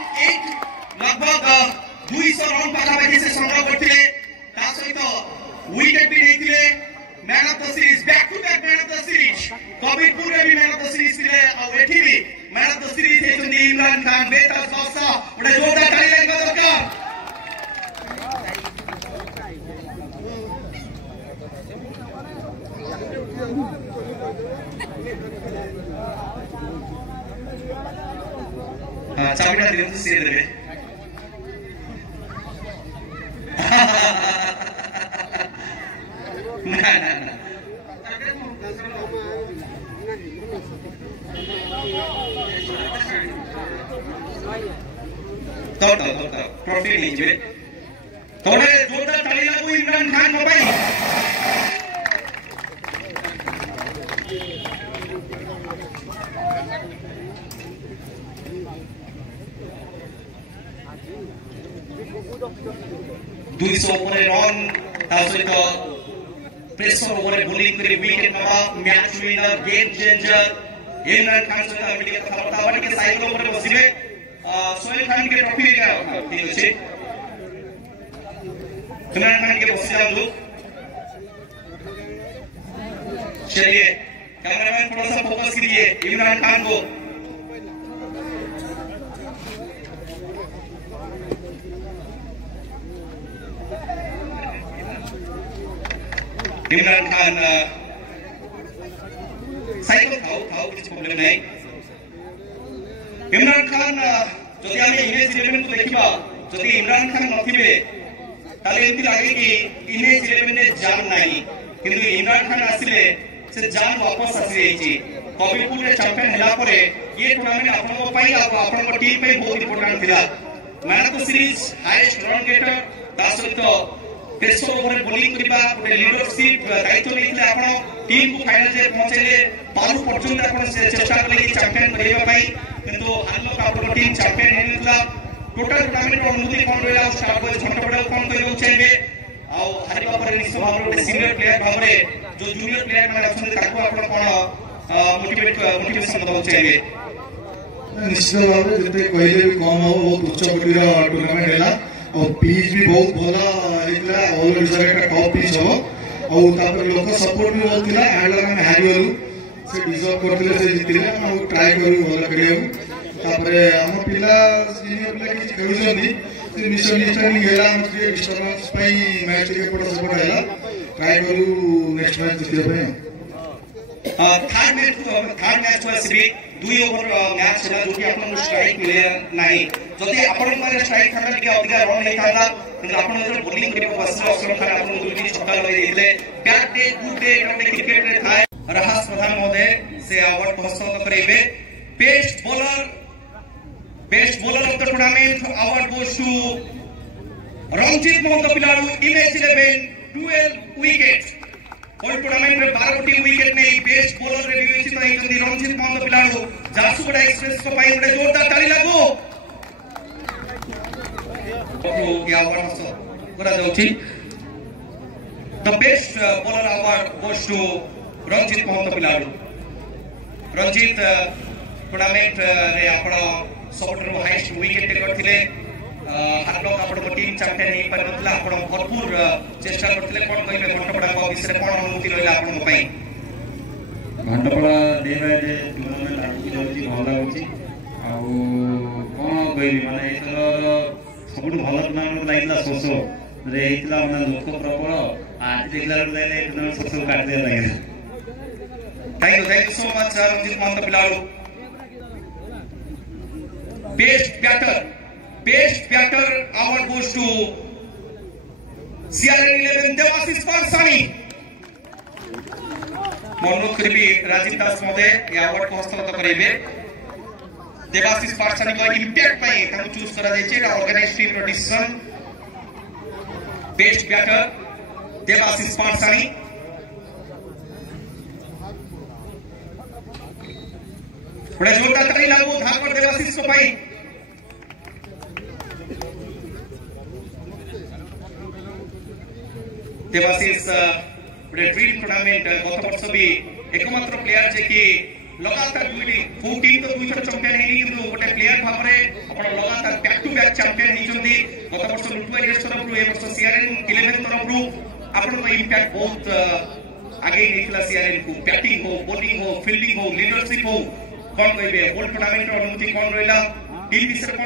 लगभग 200 रन पाखापाखि से संग्रह करते सहित विकेट भी नहीं man of the series back to back man of the series Kabirpur में भी मैन ऑफ द सीरीज थे और एठी भी मैन ऑफ द सीरीज होती इमरान खान बेहतर सस्ता गोटे जोरदार ताली लगा दरकार चाबिटा दिनु से देबे ना ना ना तो ट्रॉफी नहीं जे थोड़े जोरदार ताली लागू इमरान खान को भाई 200 ओवर रन सहित प्रेशर ओवर बोलिंग कर विकेट नवा match winner game changer Imran Khan सहित हम लिए कथबार्ता बन के साइड ओवर बसिबे सोहेल खान के ट्रॉफी का ठीक अछि इमरान खान के बस जाऊ चलिए कैमरामैन थोड़ा सा फोकस कीजिए इमरान खान को इमरान खान साइकिल खाओ कुछ प्रॉब्लम नहीं इमरान खान जदि आम इमेज 11 को देखा जदि इमरान खान नथिबे ताले एमती लागे कि इमेज 11 ने जान नहीं किंतु इमरान खान आसिले से जान वापस आसी जाइछि कबीरपुर रे चैंपियन हला परे ये टूर्नामेंट आपनको पई आपनको टीम पे बहुत इंपोर्टेंट थिला man of the series highest run getter दासहित प्रेशर ओवर बोलिंग करबा गोटे लीडरशिप दायित्व लेथिले आपण टीम को फाइनल जे पहुंचेले पालू पर्यंत आपण चेष्टा करले कि चैंपियन करिबा पई किंतु हालो आपण टीम चैंपियन हेलितला टोटल टूर्नामेंट अनुमति कोन रहला स्टार्ट को झंटपड़ा कोन करियो चाहिए आ हारिबा पर निश्चित भाव गोटे सीनियर प्लेयर भाव रे जो जूनियर प्लेयर माने अछन ताको आपण कोन मोटिवेशन दो चाहिए निश्चित भाव जते कहले भी कम हो बहुत उच्च कोटीर टूर्नामेंट हैला और पिच भी बहुत भला हेतला ऑल ओडिसा एक टॉप पिच हो और तापर लोक सपोर्ट भी बहुत थिला हैंडल में हारि गलु से डिजर्व करथिले से जितिले हम ट्राई करू भला करियो तापर हम पिला सीनियर प्लेयर किछ खेलु जंदी से मिसअंडरस्टैंडिंग हैला हम के डिस्टर्बेंस पई मैच के पड़ सपोर्ट हैला ट्राई करू नेक्स्ट मैच जितिबे पई थर्ड मैच तो सिबी 2 ओवर मैच है जो कि आपन स्ट्राइक मिले नहीं जदि आपन माने स्ट्राइक खाना के अधिकार रन नहीं थाला किंतु आपन जो बोलिंग करियो बसलो अक्षर खान आपन दुटी छक्का लगे दिले बैट डे गुड डे एटा क्रिकेट रे थाए राहस प्रधान महोदय से अवार्ड को हस्तांतर करेबे best bowler of the tournament award goes to Ranjit Mohan Piladu इमेज 11 12 विकेट और टूर्नामेंट में 12 विकेट नहीं बेस्ट बॉलर रे विवेचित होइछन्ती रंजीत मोहन पिलाड़ू झारसुगुड़ा एक्सप्रेस को पाई गोटे जोरदार ताली लागू या अवार्ड करा जाउछि the best bowler award goes to Ranjit Mohan Piladu Ranjit tournament रे आपण सबटर हाईएस्ट विकेट टेकर थिले हालो आपण टीम चैंपियन हे परनतला आपण भरपूर चेष्टा करथिले कोन कहिबे घंटपड़ा को विषय कोन अनुमति रहला आपण पई घंटपड़ा डे बाय डे टूर्नामेंट आगु जाउची भला होची आ कोन कहिबे माने एथर सबुठ भला टूर्नामेंट लागिला सोसो रे हेतला माने लोक प्रबल आज देखला लाइले टूर्नामेंट सोसो काट दे लागिला thank you so much Ranjit Mohan Piladu best batter award goes to CRN11 Debashish Parsani Manoj Kharibi Rajiv Das महोदय ये अवार्ड को हस्तांतर करेबे देवाशीष पारसानी को इंपैक्ट पई ताको चूज करा जायछि ऑर्गेनाइज टीम रो डिसीजन बेस्ट बैटर देवाशीष पारसानी बड़ा जोरदार ताली लागू धारकर देवाशीष को पई देवाशीष गोटे ड्रीम टूर्नामेंट गत वर्ष भी एकमात्र प्लेयर जे कि लगातार दुईटी को टीम तो दुई थर चैंपियन हेनी किंतु गोटे प्लेयर भाव में आपण लगातार बैक टू बैक चैंपियन हेचंदी गत वर्ष लुटुआ एस तरफ ए वर्ष सीआरएन 11 तरफ आपण तो इंपैक्ट बहुत आगे नेखला सीआरएन को बैटिंग हो बॉलिंग हो फील्डिंग हो लीडरशिप हो कौन कहबे होल टूर्नामेंट अनुमति कौन रहला टीम विषय